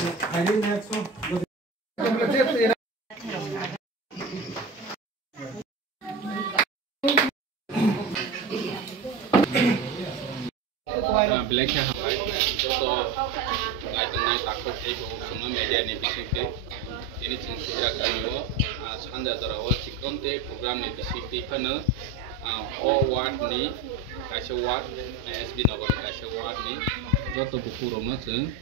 Black Hawaii, so I tonight Taco Table, Suna Media Nibisite, anything Sirakanio, Sanda Zarawa, Chiconte, program Nibisite, Panel, all what ni, Kasha Wat, SB Novel Kasha Wat ni, Joto Bukuro Mutton,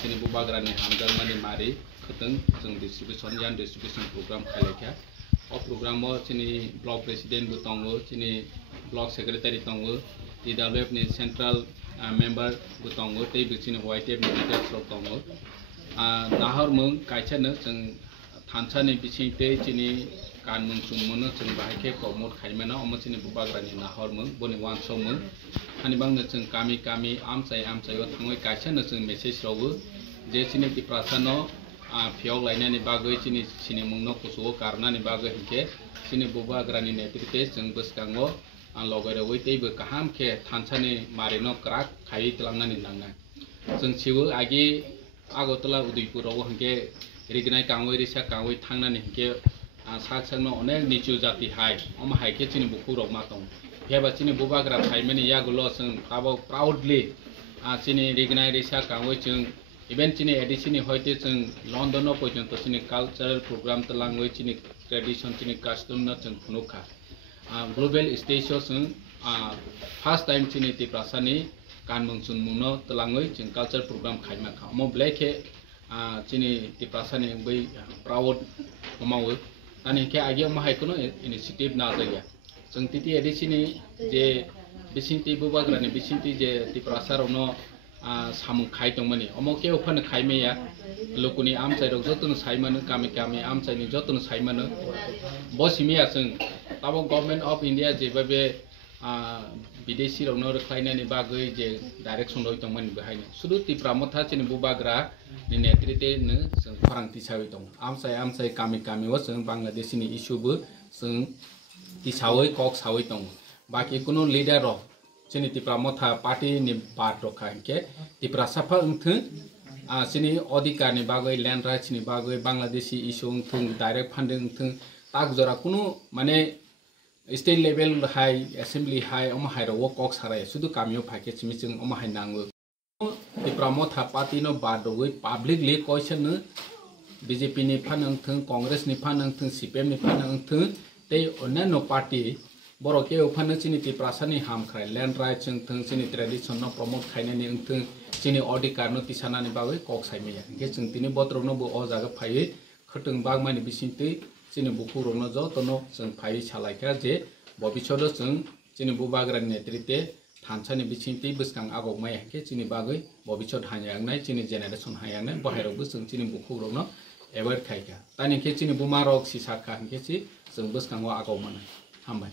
Tinibu Bagrani Hamdan Mani Mari, Cotton, some distribution, Yan distribution program Kaleka, or program Tini block president Butongo, Tini block secretary Tongo. The development central member Butongo, they between white leaders of Tongo. Nahar Mung, Kaichana, and Tansan between Tini, Kanmun Sumuno, and Bahake, or Mot Kaimana, almost in Bubagan in Nahar Mung, Bonnie one Somun, Hanibang, and Kami, Amsay, Tango, Kaichana, and message over, Jesini Prasano, Pio Lina Bago, Sinimuno, Kusu, Karnani Bago, Sinibuba Granny Netrites, and Buskango. Ang logo dah wait ibu kaham ke Tanzania marino kerak kayu telangna ni nangga. Sengsiwu agi agotala Udaipur awo hingke rignai kangwai risa kangwai thangna ni hingke sak sakno onek nicu jati hai. Oma hai ke cini buku rok matong. Heba cini bubagra hai meni ya gulo seng tabo proudly cini rignai risa kangwai ceng event cini edisi hoite ceng London no pojonto cini cultural program telangwai cini tradition cini custom na ceng punuka. Global station first time cini ti prasani kan mungsun muno telangoi cing culture program khaima kha mo black he cini ti prasani bai proud komau ani ke age ma hai kuno initiative na jaya cing ti edisi ni je bisinti bubagrani bisinti je ti prasar no samung khai tongmani omo ke uphan khaime ya lokuni amchai rok jotun saimano kami amchai ni jotun saimano bosimia cing tabo government of India je babe bidesi rok no khlaina ni bagoi je direction roi tongmani bahai sudu ti pramotha chini bubagra ni netrite ne sing farangti sawi tong amchai kami wa sing Bangladeshi ni issue bu sing ti sawai kok sawi tong baki kuno leader rok chini ti pramotha party ni bat rok khanke ti prasafa ungthung sini odhikar ni bagoi land rights ni bagoi Bangladeshi issue ungthung direct funding ungthung tak jora kuno mane state level high assembly high oma high ro kok sarai sudu kamio phake chimi chung oma high nangu ti pramotha party no badoi publicly question no BJP ni phanang thung Congress ni phanang thung CPM ni phanang thung te onano party boroke uphan chini ti prasani ham khai land rights thung chini tradition no promote khaina ni thung chini odhikar no tisana ni bagoi kok saime ya ke chung tini botro no bo o jaga phai khutung bagmani bisinte chini buku rono jo tono chung phai chalaika je bobishodo chung chini bubagra netrite thanchani bisinte buskang agok mai ke chini bagoi bobishod hayang nai chini generation hayang nai bahairo bu chung chini buku rono avoid khaika tani ke chini bumarok sisakha ke chi chung buskang agok manai hambai.